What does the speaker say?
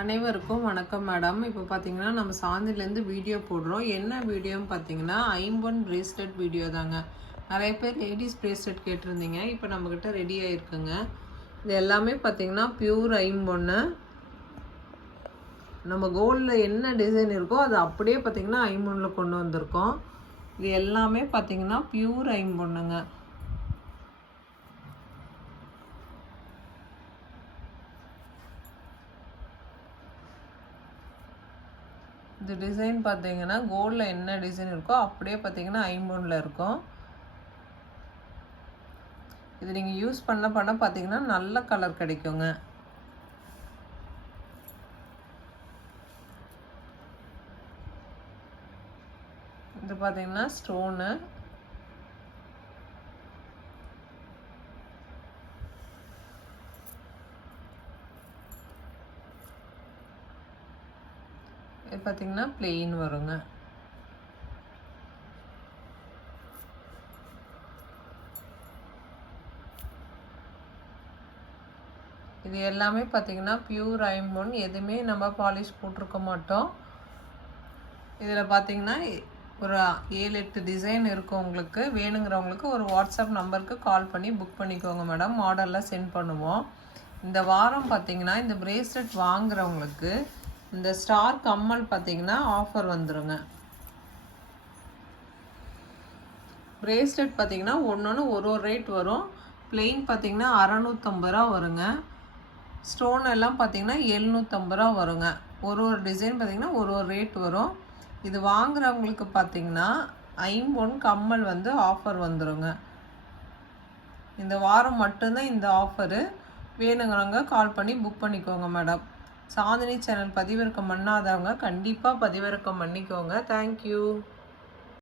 அனைவருக்கும் வணக்கம் மேடம். இப்போ பார்த்தீங்கன்னா நம்ம சாந்திலேருந்து வீடியோ போடுறோம். என்ன வீடியோன்னு பார்த்தீங்கன்னா ஐம்பொன் பிரேஸ்லெட் வீடியோ தாங்க. நிறைய பேர் லேடிஸ் பிரேஸ்லெட் கேட்டிருந்தீங்க. இப்போ நம்மக்கிட்ட ரெடி ஆகிருக்குங்க. இது எல்லாமே பார்த்தீங்கன்னா பியூர் ஐம்பொன்னு. நம்ம கோல்டில் என்ன டிசைன் இருக்கோ அது அப்படியே பார்த்தீங்கன்னா ஐம்பொன்னில் கொண்டு வந்திருக்கோம். இது எல்லாமே பார்த்தீங்கன்னா பியூர் ஐம்பொன்னுங்க. இந்த டிசைன் பார்த்தீங்கன்னா கோல்டில் என்ன டிசைன் இருக்கோ அப்படியே பார்த்தீங்கன்னா ஐம்பொன்னில் இருக்கும். இது நீங்கள் யூஸ் பண்ண பார்த்தீங்கன்னா நல்ல கலர் கிடைக்குங்க. இது பார்த்தீங்கன்னா ஸ்டோனு. இது பார்த்தீங்கன்னா பிளெயின் வருங்க. இது எல்லாமே பார்த்தீங்கன்னா பியூர் ஐம்பொன். எதுவுமே நம்ம பாலிஷ் போட்டிருக்க மாட்டோம். இதில் பார்த்தீங்கன்னா ஒரு 7-8 டிசைன் இருக்கும். உங்களுக்கு வேணுங்கிறவங்களுக்கு ஒரு வாட்ஸ்அப் நம்பருக்கு கால் பண்ணி புக் பண்ணிக்கோங்க மேடம். மாடலில் சென்ட் பண்ணுவோம். இந்த வாரம் பார்த்தீங்கன்னா இந்த பிரேஸ்லெட் வாங்குறவங்களுக்கு இந்த ஸ்டார் கம்மல் பார்த்தீங்கன்னா ஆஃபர் வந்துருங்க. பிரேஸ்லெட் பார்த்தீங்கன்னா ஒன்று ஒரு ரேட் வரும். பிளெயின் பார்த்தீங்கன்னா 650 ரூபா வருங்க. ஸ்டோன் எல்லாம் பார்த்தீங்கன்னா 750 ரூபா வருங்க. ஒரு டிசைன் பார்த்தீங்கன்னா ஒரு ரேட் வரும். இது வாங்குறவங்களுக்கு பார்த்தீங்கன்னா ஐம்பொன் கம்மல் வந்து ஆஃபர் வந்துருங்க. இந்த வாரம் மட்டும்தான் இந்த ஆஃபரு. வேணுங்கிறவங்க கால் பண்ணி புக் பண்ணிக்கோங்க மேடம். சாந்தினி சேனல் பதிவிறக்கம் பண்ணாதவங்க கண்டிப்பாக பதிவிறக்கம் பண்ணிக்கோங்க. தேங்க்யூ.